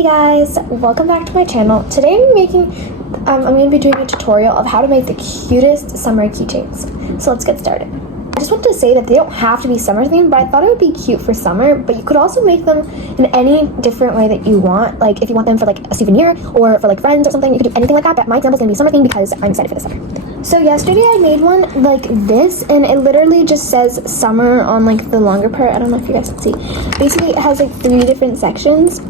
Hey guys, welcome back to my channel. Today I'm going to be doing a tutorial of how to make the cutest summer keychains. So let's get started. I just wanted to say that they don't have to be summer themed, but I thought it would be cute for summer, but you could also make them in any different way that you want. Like if you want them for like a souvenir or for like friends or something, you could do anything like that, but my example is going to be summer themed because I'm excited for the summer. So yesterday I made one like this, and it literally just says summer on like the longer part. I don't know if you guys can see. Basically it has like 3 different sections.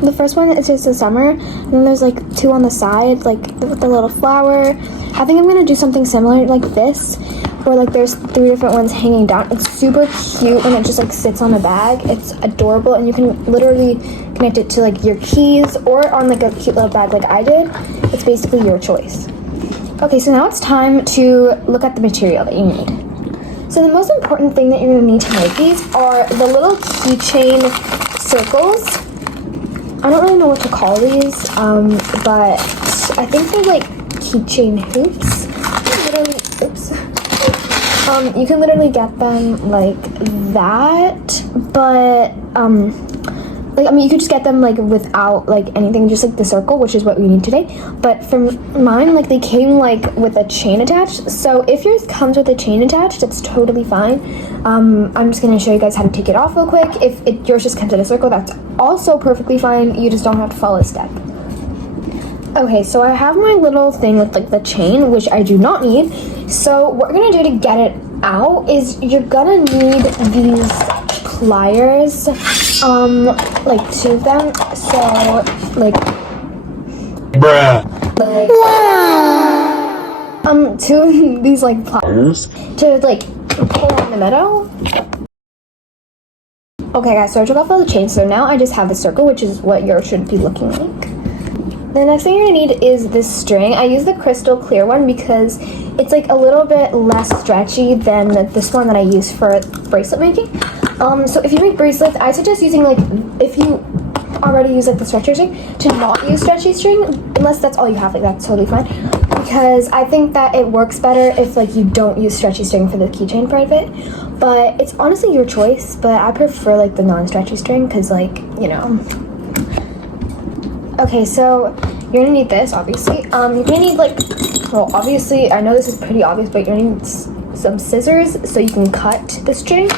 The first one is just a summer, and then there's like 2 on the side, like with the little flower. I think I'm gonna do something similar like this, where like there's 3 different ones hanging down. It's super cute when it just like sits on a bag. It's adorable, and you can literally connect it to like your keys or on like a cute little bag like I did. It's basically your choice. Okay, so now it's time to look at the material that you need. So the most important thing that you're gonna need to make these are the little keychain circles. I don't really know what to call these, but I think they're like keychain hoops. You can literally get them like that, but you could just get them like without like anything, just like the circle, which is what we need today. But for mine, like they came like with a chain attached. So if yours comes with a chain attached, that's totally fine. I'm just gonna show you guys how to take it off real quick. If yours just comes in a circle, that's also perfectly fine. You just don't have to follow a step. Okay, so I have my little thing with like the chain, which I do not need. So what we're gonna do to get it out is you're gonna need these pliers, like 2 of them. So like bruh. Like, 2 of these like pliers to like pull in the middle. Okay guys, so I took off all the chains, so now I just have the circle, which is what yours should be looking like. The next thing you're gonna need is this string. I use the crystal clear one because it's like a little bit less stretchy than this one that I use for bracelet making. So if you make bracelets, I suggest using like, if you already use like the stretchy string, to not use stretchy string, unless that's all you have, like that's totally fine. Because I think that it works better if like you don't use stretchy string for the keychain part of it. But it's honestly your choice, but I prefer like the non-stretchy string because like, you know. Okay, so you're gonna need this, obviously. You're gonna need like, well, obviously, I know this is pretty obvious, but you're gonna need some scissors so you can cut the string.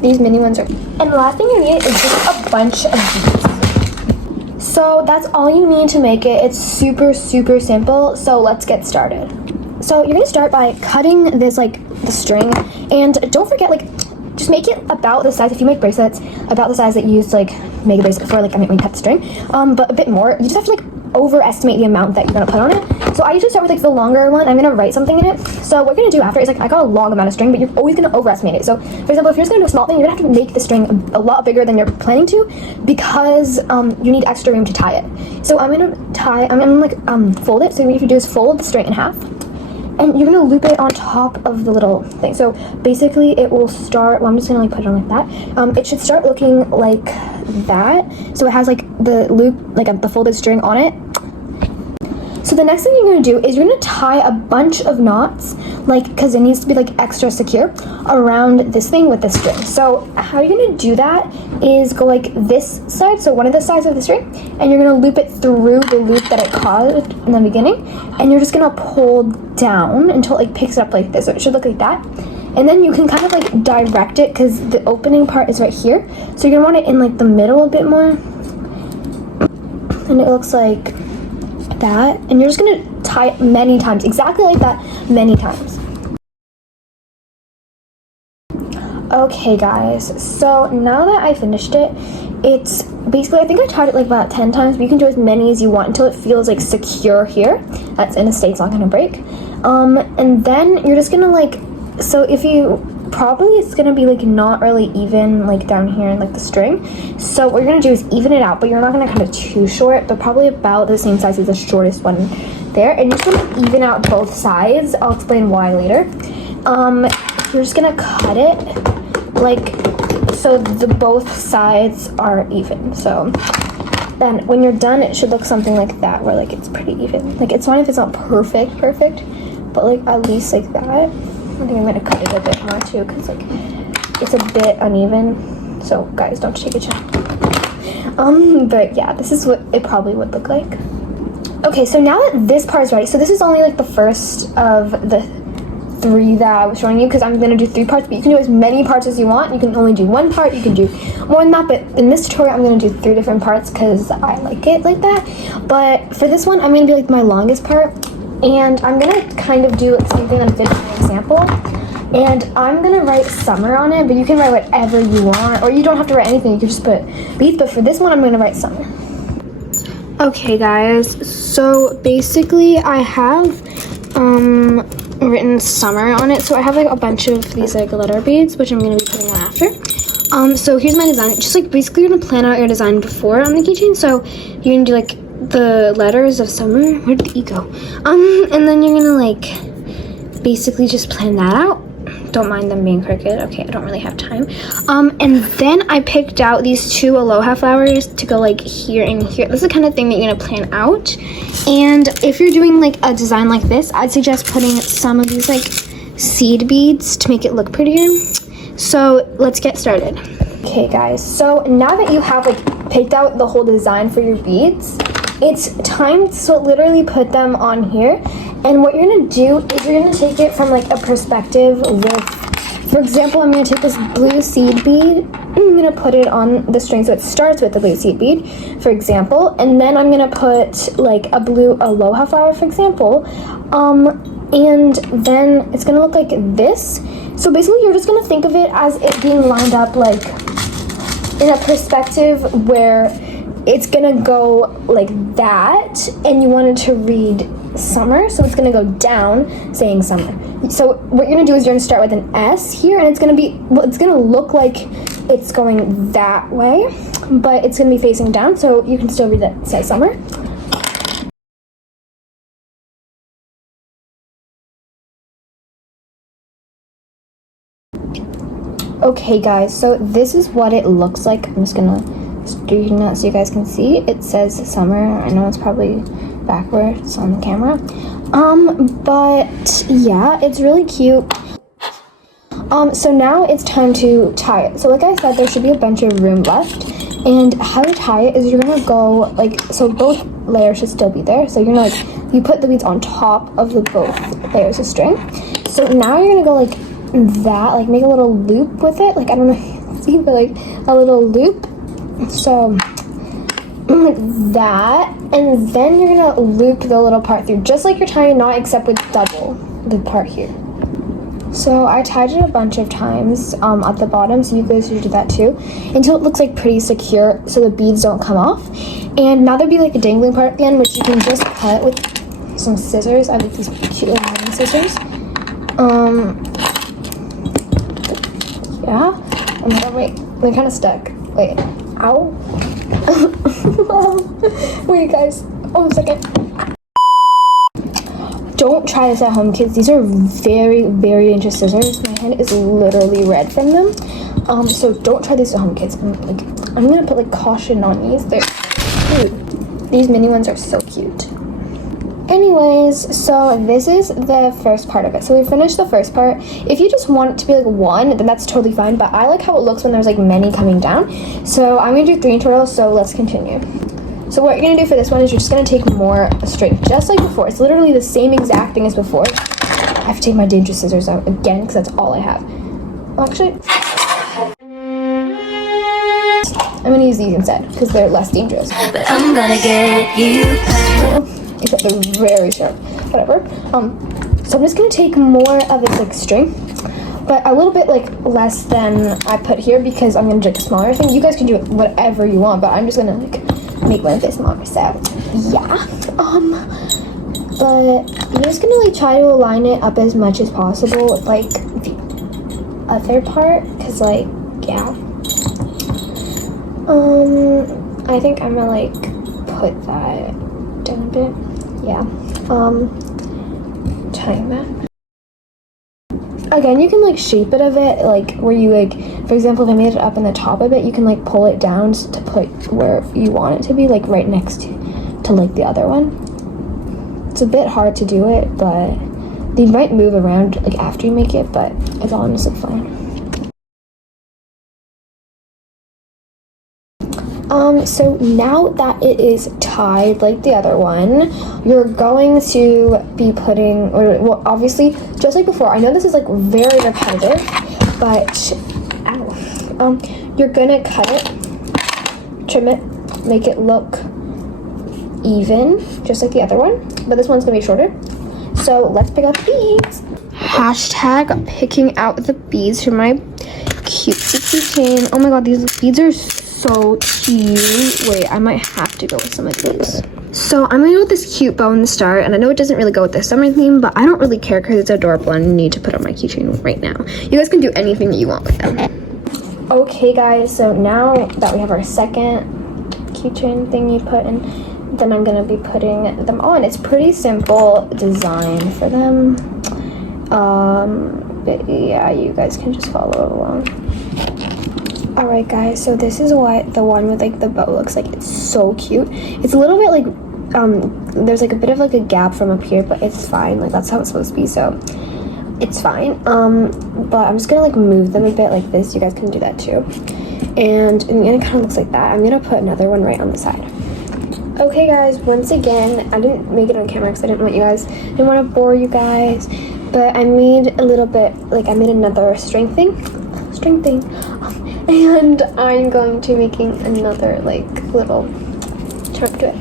These mini ones are, and the last thing you need is just a bunch of beads. So that's all you need to make it. It's super, super simple. So let's get started. So you're gonna start by cutting this, like the string, and don't forget, like, just make it about the size, if you make bracelets, about the size that you used to like make a bracelet for, like when you cut the string, but a bit more. You just have to like overestimate the amount that you're gonna put on it. So I usually start with like the longer one. I'm gonna write something in it. So what you're gonna do after is like, I got a long amount of string, but you're always gonna overestimate it. So for example, if you're just gonna do a small thing, you're gonna have to make the string a lot bigger than you're planning to, because you need extra room to tie it. So I'm gonna like fold it. So what you do is fold the string in half, and you're gonna loop it on top of the little thing. So basically it will start, well, I'm just gonna like put it on like that. It should start looking like that. So it has like the loop, like the folded string on it. So the next thing you're gonna do is you're gonna tie a bunch of knots, like, because it needs to be like extra secure around this thing with the string. So how you're gonna do that is go like this side, so one of the sides of the string, and you're gonna loop it through the loop that it caused in the beginning, and you're just gonna pull down until it like picks it up like this. So it should look like that. And then you can kind of like direct it, because the opening part is right here. So you're gonna want it in like the middle a bit more. And it looks like that, and you're just gonna tie it many times, exactly like that, many times. Okay guys, so now that I finished it, it's basically, I think I tied it like about 10 times, but you can do as many as you want until it feels like secure here. That's in a state it's not gonna break. And then you're just gonna like, so if you, probably it's gonna be like not really even like down here in like the string. So what you're gonna do is even it out, but you're not gonna cut it too short, but probably about the same size as the shortest one there. And you're just gonna even out both sides. I'll explain why later. You're just gonna cut it like so both sides are even. So then when you're done, it should look something like that, where like it's pretty even. Like it's fine if it's not perfect, but like at least like that. I think I'm gonna cut it a bit more too, because like it's a bit uneven. So guys, don't shake it. But yeah, this is what it probably would look like. Okay, so now that this part is ready, so this is only like the first of the 3 that I was showing you, because I'm going to do 3 parts, but you can do as many parts as you want. You can only do 1 part, you can do more than that, but in this tutorial I'm going to do 3 different parts because I like it like that. But for this one, I'm going to do like my longest part, and I'm going to kind of do like something that I did in my example, and I'm going to write summer on it, but you can write whatever you want, or you don't have to write anything, you can just put beads, but for this one I'm going to write summer. Okay guys, so basically I have written summer on it, so I have like a bunch of these like letter beads, which I'm going to be putting on after. So here's my design. Just like basically you're going to plan out your design before on the keychain, so you're going to do like the letters of summer. Where did the E go? And then you're going to like basically just plan that out. Don't mind them being crooked. Okay, I don't really have time. And then I picked out these 2 aloha flowers to go like here and here. This is the kind of thing that you're gonna plan out. And if you're doing like a design like this, I'd suggest putting some of these like seed beads to make it look prettier. So let's get started. Okay guys, so now that you have like picked out the whole design for your beads, it's time to literally put them on here. And what you're gonna do is you're gonna take it from like a perspective with, for example, I'm gonna take this blue seed bead, I'm gonna put it on the string so it starts with the blue seed bead, for example, and then I'm gonna put like a blue aloha flower, for example, and then it's gonna look like this. So basically you're just gonna think of it as it being lined up like in a perspective where it's gonna go like that, and you wanted to read summer, so it's gonna go down saying summer. So what you're gonna do is you're gonna start with an S here, and it's gonna be, well, it's gonna look like it's going that way, but it's gonna be facing down, so you can still read that it says summer. Okay guys, so this is what it looks like. I'm just gonna straighten out so you guys can see. It says summer. I know it's probably backwards on the camera, but yeah, it's really cute. So now it's time to tie it. So like I said, there should be a bunch of room left, and how to tie it is you're gonna go like, so both layers should still be there, so you're gonna like, you put the beads on top of the both layers of string. So now you're gonna go like that, like make a little loop with it, like I don't know if you can see, but like a little loop, so like that, and then you're gonna loop the little part through, just like you're tying a knot, except with double the part here. So I tied it a bunch of times at the bottom, so you guys should do that too, until it looks like pretty secure, so the beads don't come off. And now there'll be like a dangling part at the end, which you can just cut with some scissors. I like these cute little mini scissors. Yeah. Oh my god, wait, they're kind of stuck. Wait, ow. Wait guys, oh, a second. Don't try this at home, kids. These are very, very dangerous scissors. My hand is literally red from them. So don't try these at home, kids. I'm gonna put like caution on these. They're cute. These mini ones are so cute. Anyways, so this is the first part of it. So we finished the first part. If you just want it to be like one, then that's totally fine. But I like how it looks when there's like many coming down. So I'm gonna do 3 in total, so let's continue. So what you're gonna do for this one is you're just gonna take more string, just like before. It's literally the same exact thing as before. I have to take my dangerous scissors out again because that's all I have. Well, actually, I'm gonna use these instead because they're less dangerous. But I'm gonna get you. Except they're very sharp. Whatever. So I'm just gonna take more of this like string, but a little bit like less than I put here because I'm gonna do like a smaller thing. You guys can do whatever you want, but I'm just gonna like make one a bit smaller. So yeah. But I'm just gonna like try to align it up as much as possible with like the other part, cause like yeah. I think I'm gonna like put that down a bit. Yeah. Tying that. Again, you can like shape it a bit, like where you like, for example, if I made it up in the top of it, you can like pull it down to put where you want it to be, like right next to like the other one. It's a bit hard to do it, but they might move around like after you make it, but it's honestly fine. So now that it is tied like the other one, you're going to be putting, or well, obviously, just like before, I know this is like very repetitive, but, ow, you're gonna cut it, trim it, make it look even, just like the other one, but this one's gonna be shorter. So let's pick out the beads. Hashtag picking out the beads for my cutesy keychain. Oh my god, these beads are so cute. Wait, I might have to go with some of these. So I'm gonna go with this cute bow in the start, and I know it doesn't really go with the summer theme, but I don't really care because it's adorable and I need to put on my keychain right now. You guys can do anything that you want with them. Okay guys, so now that we have our second keychain thing you put in, then I'm gonna be putting them on. It's pretty simple design for them. But yeah, you guys can just follow along. Alright guys, so this is what the one with like the bow looks like. It's so cute. It's a little bit like, there's like a bit of like a gap from up here, but it's fine. Like that's how it's supposed to be, so it's fine. But I'm just gonna like move them a bit like this. You guys can do that too. And it kind of looks like that. I'm gonna put another one right on the side. Okay guys, once again, I didn't make it on camera because I didn't want to bore you guys, but I made a little bit, like I made another string thing, and I'm going to be making another like little charm to it.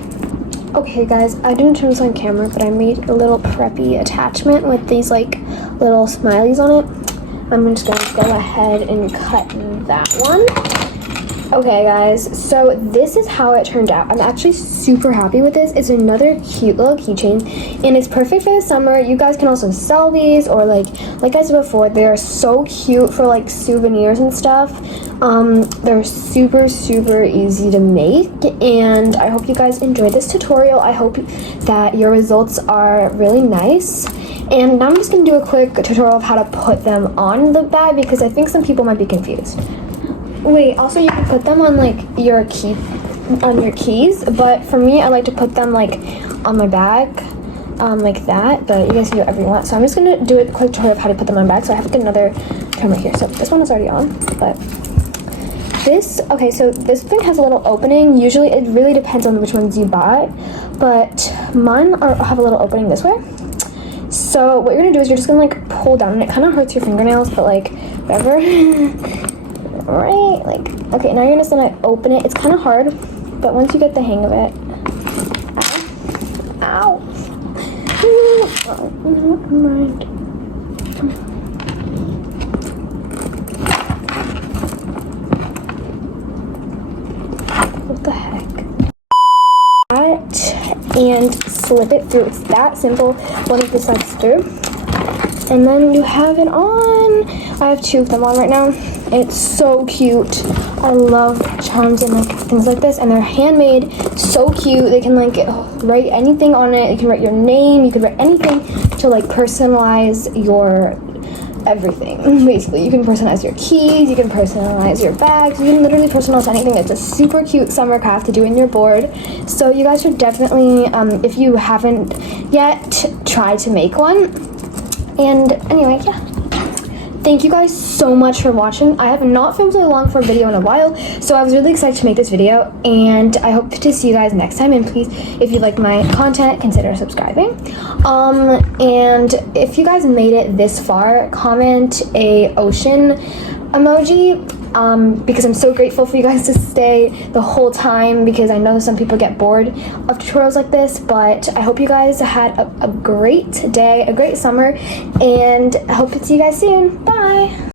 Okay guys, I didn't turn this on camera, but I made a little preppy attachment with these like little smileys on it. I'm just going to go ahead and cut that one. Okay guys, so this is how it turned out. I'm actually super happy with this. It's another cute little keychain and it's perfect for the summer. You guys can also sell these, or like I said before, they're so cute for like souvenirs and stuff. They're super easy to make, and I hope you guys enjoyed this tutorial. I hope that your results are really nice. And now I'm just gonna do a quick tutorial of how to put them on the bag because I think some people might be confused. Wait, also you can put them on like your keys, but for me I like to put them like on my bag, like that, but you guys can do whatever you want. So I'm just gonna do a quick tutorial of how to put them on my bag. So I have like another camera here. So this one is already on, but this, okay, so this thing has a little opening. Usually it really depends on which ones you bought, but mine have a little opening this way. So what you're gonna do is you're just gonna like pull down, and it kind of hurts your fingernails, but like whatever. Right, like, okay, now you're just gonna open it. It's kind of hard, but once you get the hang of it, ow, oh, never mind. What the heck? And slip it through. It's that simple. One of the sides through, and then you have it on. I have two of them on right now. It's so cute. I love charms and like things like this, and they're handmade. So cute. They can like write anything on it. You can write your name. You can write anything to like personalize your everything. Basically, you can personalize your keys. You can personalize your bags. You can literally personalize anything. It's a super cute summer craft to do in your board. So you guys should definitely, if you haven't yet, try to make one. And anyway, yeah. Thank you guys so much for watching. I have not filmed a long form video in a while, so I was really excited to make this video, and I hope to see you guys next time. And please, if you like my content, consider subscribing. And if you guys made it this far, comment a ocean emoji, because I'm so grateful for you guys to stay the whole time, because I know some people get bored of tutorials like this. But I hope you guys had a great day, a great summer, and I hope to see you guys soon. Bye!